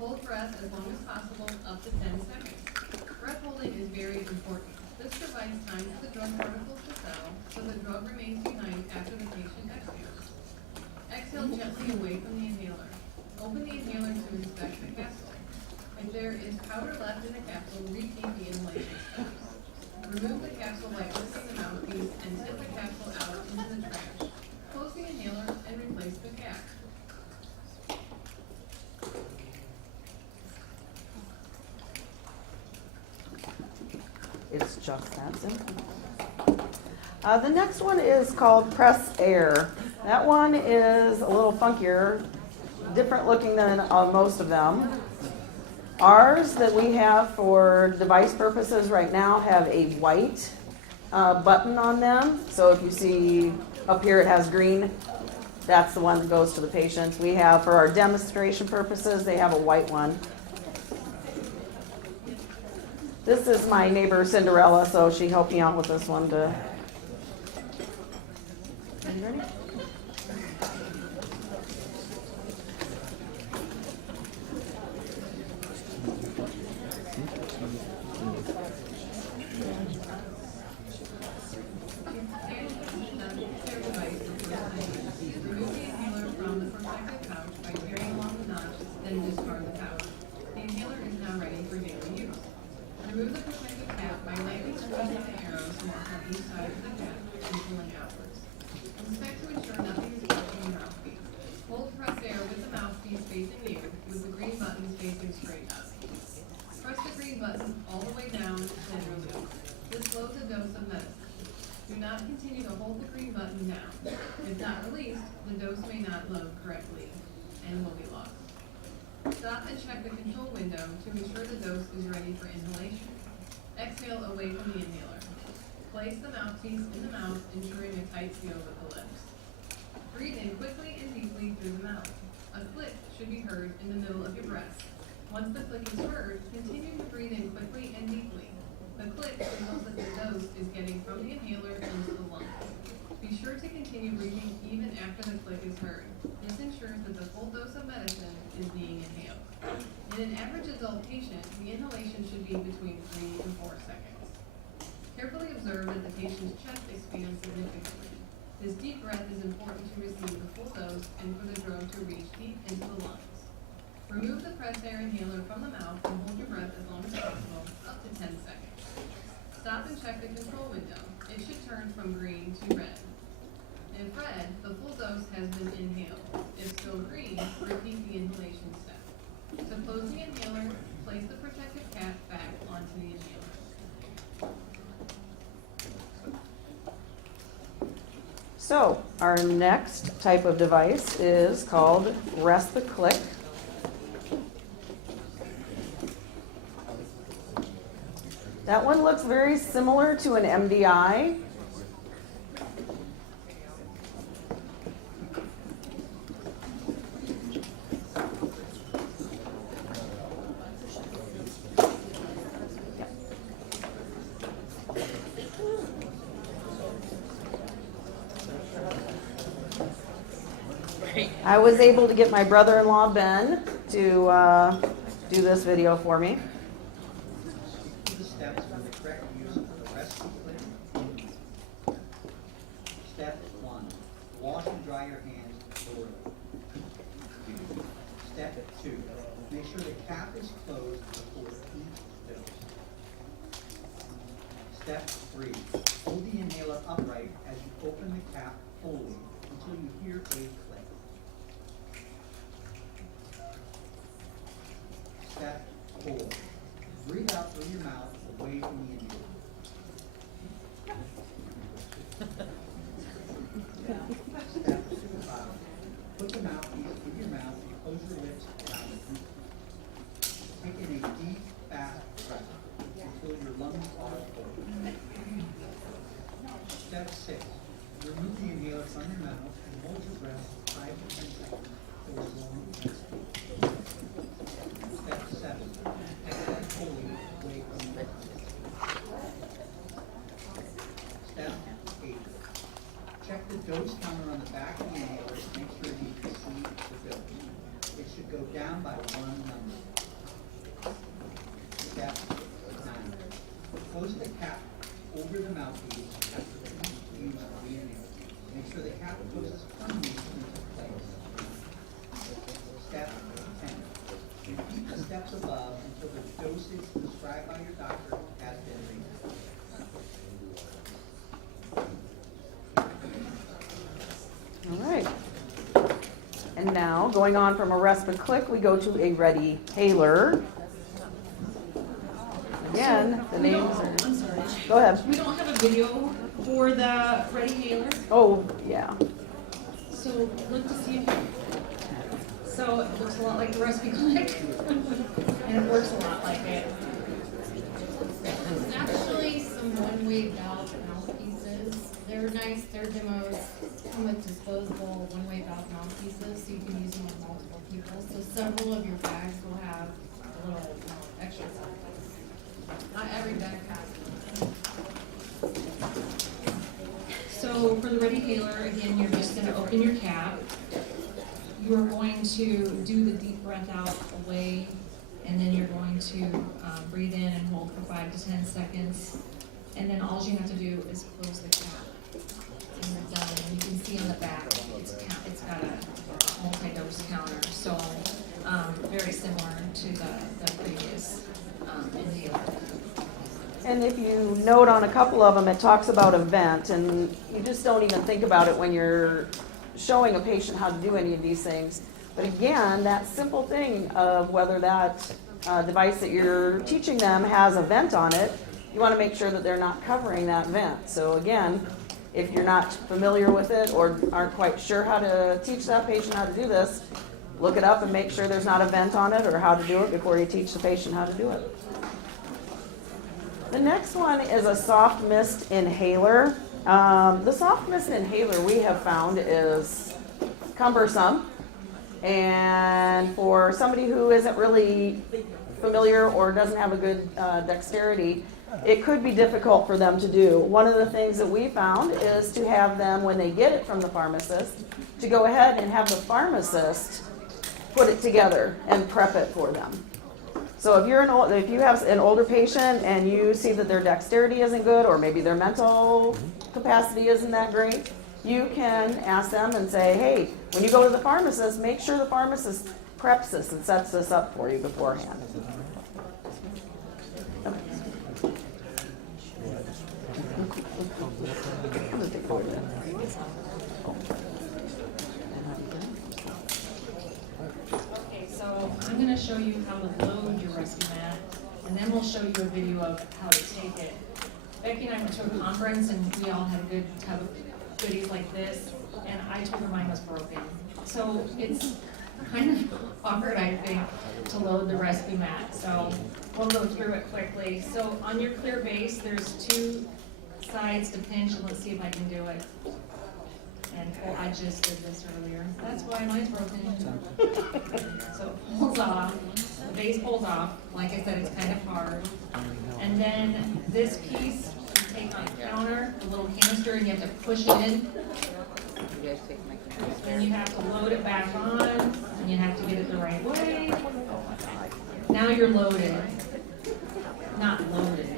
Hold breath as long as possible, up to 10 seconds. Breath holding is very important. This provides time for the drug particles to settle, so the drug remains behind after the patient exhales. Exhale gently away from the inhaler. Open the inhaler to inspect the capsule. If there is powder left in the capsule, repeat the inhalation steps. Remove the capsule by lifting the mouthpiece and tip the capsule out into the trash. Close the inhaler and replace the cap. It's just that simple. The next one is called Press Air. That one is a little funkier, different looking than most of them. Ours that we have for device purposes right now have a white button on them. So if you see up here it has green, that's the one that goes to the patients. We have, for our demonstration purposes, they have a white one. This is my neighbor Cinderella, so she helped me out with this one. Are you ready? Remove the protective cap by lightly squeezing the arrows marked on each side of the cap and pulling outwards. Inspect to ensure nothing is touching the mouthpiece. Hold press air with the mouthpiece facing you, with the green buttons facing straight up. Press the green button all the way down, then release. This loads a dose of medicine. Do not continue to hold the green button down. If not released, the dose may not load correctly and will be lost. Stop and check the control window to ensure the dose is ready for inhalation. Exhale away from the inhaler. Place the mouthpiece in the mouth, ensuring a tight seal with the lips. Breathe in quickly and deeply through the mouth. A click should be heard in the middle of your breath. Once the click is heard, continue to breathe in quickly and deeply. The click signals that the dose is getting from the inhaler into the lungs. Be sure to continue breathing even after the click is heard. This ensures that the full dose of medicine is being inhaled. In an average adult patient, the inhalation should be between 3 and 4 seconds. Carefully observe that the patient's chest expands significantly. This deep breath is important to receive the full dose and for the drug to reach deep into the lungs. Remove the pressed air inhaler from the mouth and hold your breath as long as possible, up to 10 seconds. Stop and check the control window. It should turn from green to red. If red, the full dose has been inhaled. If still green, repeat the inhalation step. To close the inhaler, place the protective cap back onto the inhaler. So our next type of device is called Rest the Click. That one looks very similar to an MDI. I was able to get my brother-in-law, Ben, to do this video for me. The steps for the correct use of the rest click. Step 1. Wash and dry your hands thoroughly. Step 2. Make sure the cap is closed before each dose. Step 3. Hold the inhaler upright as you open the cap fully until you hear a click. Step 4. Breathe out through your mouth away from the inhaler. Step 5. Put the mouthpiece in your mouth and close your lips down. Take in a deep, fast breath until your lungs are full. Step 6. Remove the inhaler from your mouth and hold your breath 5 to 10 seconds for as long as you can. Step 7. Exhale fully away from the mouth. Step 8. Check the dose counter on the back of the inhaler to make sure you can see the dose. It should go down by 1 number. close the cap over the mouthpiece after each use of the inhale. Make sure the cap closes firmly into place. Step 10. Repeat the steps above until the dosage prescribed by your doctor has been reached. All right. And now, going on from a respite click, we go to a ready haler. Again, the names are. I'm sorry. Go ahead. We don't have a video for the Ready Haler, Oh, yeah. so look to see if, so it looks a lot like the recipe click, and it works a lot like it. It's actually some one-way valve mouthpieces. They're nice, they're demos, come with disposable one-way valve mouthpieces, so you can use them on multiple people. So several of your bags will have a little extra size. Not every bag has them. So for the Ready Haler, again, you're just gonna open your cap. You're going to do the deep breath out away, and then you're going to breathe in and hold for 5 to 10 seconds. And then all you have to do is close the cap. And you're done. And you can see on the back, it's got a multi-dose counter. So very similar to the previous inhaler. And if you note on a couple of them, it talks about a vent, and you just don't even think about it when you're showing a patient how to do any of these things. But again, that simple thing of whether that device that you're teaching them has a vent on it, you want to make sure that they're not covering that vent. So again, if you're not familiar with it or aren't quite sure how to teach that patient how to do this, look it up and make sure there's not a vent on it or how to do it before you teach the patient how to do it. The next one is a soft mist inhaler. The soft mist inhaler we have found is cumbersome, and for somebody who isn't really familiar or doesn't have a good dexterity, it could be difficult for them to do. One of the things that we found is to have them, when they get it from the pharmacist, to go ahead and have the pharmacist put it together and prep it for them. So if you have an older patient and you see that their dexterity isn't good, or maybe their mental capacity isn't that great, you can ask them and say, hey, when you go to the pharmacist, make sure the pharmacist preps this and sets this up for you beforehand. Okay, so I'm going to show you how to load your rescue mat, and then we'll show you a video of how to take it. Becky and I went to a conference, and we all had a good tub of goodies like this, and I told her mine was broken. So it's kind of awkward, I think, to load the rescue mat. So we'll go through it quickly. So on your clear base, there's 2 sides to pinch, and let's see if I can do it. And I just did this earlier. That's why mine's broken. So it pulls off, the base pulls off. Like I said, it's kind of hard. And then this piece, you take on a counter, a little canister, and you have to push it in. And you have to load it back on, and you have to get it the right way. Now you're loaded. Not loaded,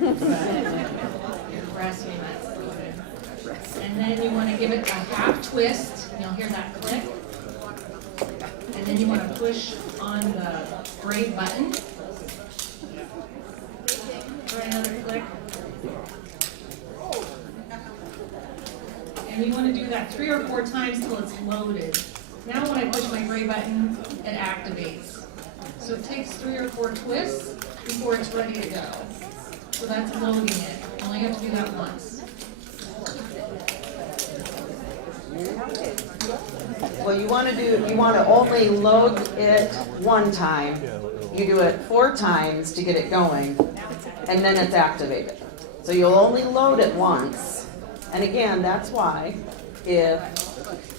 but your rescue mat's loaded. And then you want to give it a half twist, and you'll hear that click. And then you want to push on the gray button. Try another click. And you want to do that 3 or 4 times till it's loaded. Now when I push my gray button, it activates. So it takes 3 or 4 twists before it's ready to go. So that's loading it. You only have to do that once. Well, you want to only load it 1 time. You do it 4 times to get it going, and then it's activated. So you'll only load it once. And again, that's why if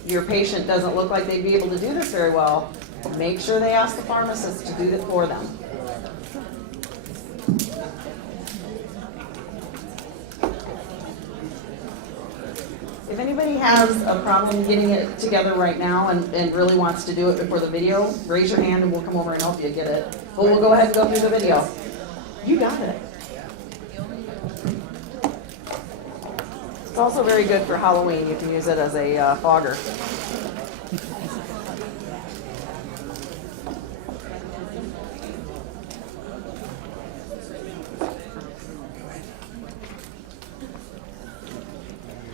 your patient doesn't look like they'd be able to do this very well, make sure they ask the pharmacist to do it for them. If anybody has a problem getting it together right now and really wants to do it before the video, raise your hand and we'll come over and help you get it. But we'll go ahead and go through the video. You got it. It's also very good for Halloween. You can use it as a fogger.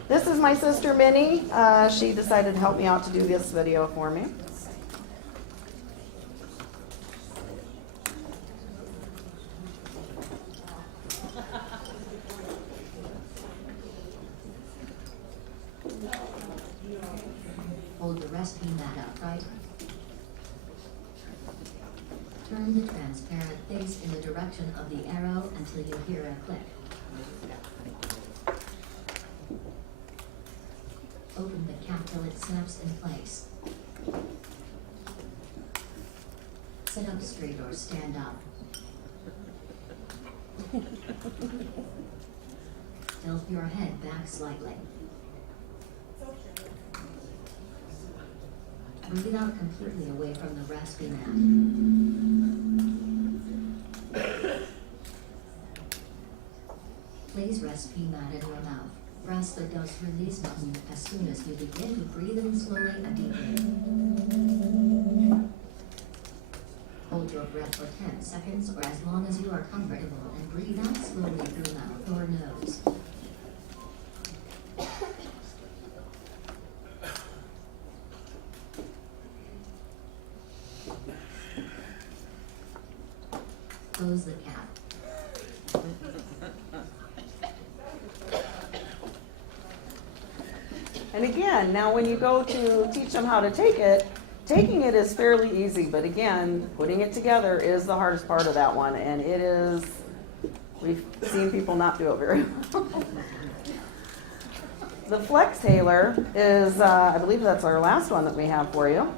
This is my sister Minnie. She decided to help me out to do this video for me. Hold the recipe mat upright. Turn the transparent face in the direction of the arrow until you hear a click. Open the cap till it snaps in place. Sit up straight or stand up. Tilt your head back slightly. Breathe out completely away from the recipe mat. Place recipe mat in your mouth. Press the dose release button as soon as you begin to breathe in slowly and deeply. Hold your breath for 10 seconds or as long as you are comfortable and breathe out slowly through mouth or nose. Close the cap. And again, now when you go to teach them how to take it, taking it is fairly easy, but again, putting it together is the hardest part of that one, and it is, we've seen people not do it very well. The flexhaler is, I believe that's our last one that we have for you.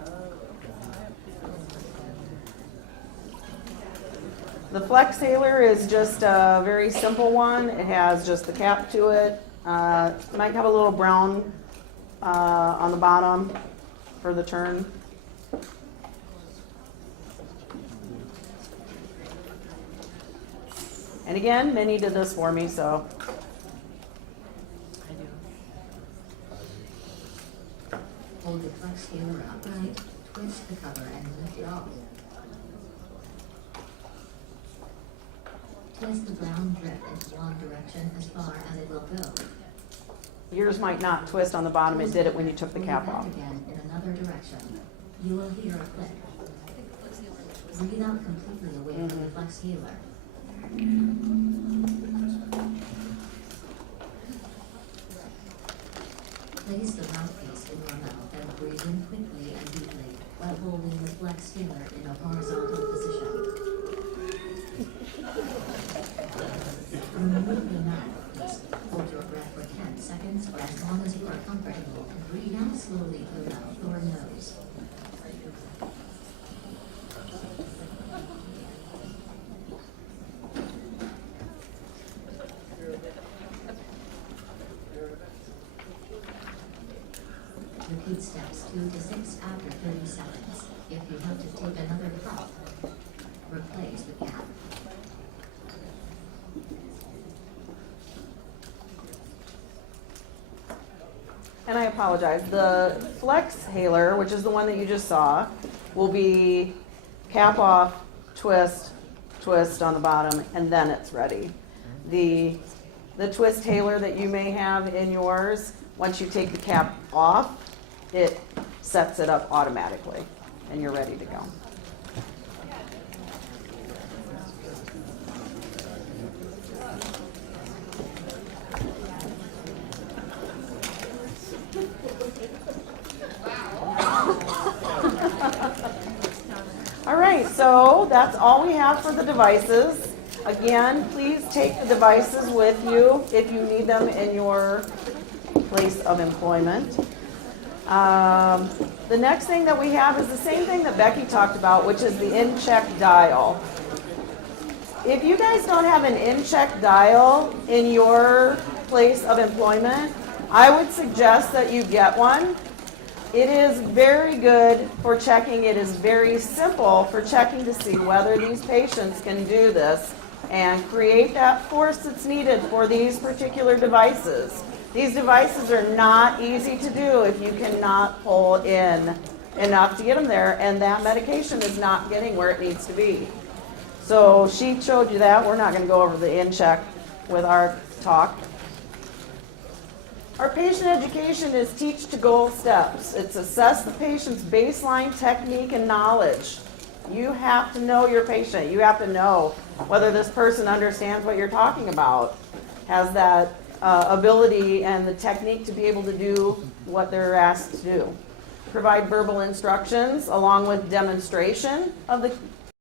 The flexhaler is just a very simple one. It has just the cap to it. It might have a little brown on the bottom for the turn. And again, Minnie did this for me, so. Hold the flexhaler upright, twist the cover and lift it off. Twist the brown drip into one direction as far as it will go. Yours might not twist on the bottom. It did it when you took the cap Pull it off. back again in another direction. You will hear a click. Breathe out completely away from the flexhaler. Place the mouthpiece in your mouth and breathe in quickly and deeply while holding the flexhaler in a horizontal position. Remove the mouthpiece. Hold your breath for 10 seconds or as long as you are comfortable and breathe out slowly through mouth or nose. Repeat steps 2 to 6 after 30 seconds. If you have to take another puff, replace the cap. And I apologize. The flexhaler, which is the one that you just saw, will be cap off, twist, twist on the bottom, and then it's ready. The twist haler that you may have in yours, once you take the cap off, it sets it up automatically, and you're ready to go. All right, so that's all we have for the devices. Again, please take the devices with you if you need them in your place of employment. The next thing that we have is the same thing that Becky talked about, which is the in-check dial. If you guys don't have an in-check dial in your place of employment, I would suggest that you get one. It is very good for checking. It is very simple for checking to see whether these patients can do this and create that force that's needed for these particular devices. These devices are not easy to do if you cannot pull in enough to get them there, and that medication is not getting where it needs to be. So she showed you that. We're not going to go over the in-check with our talk. Our patient education is teach to goal steps. It's assess the patient's baseline technique and knowledge. You have to know your patient. You have to know whether this person understands what you're talking about, has that ability and the technique to be able to do what they're asked to do. Provide verbal instructions along with demonstration of the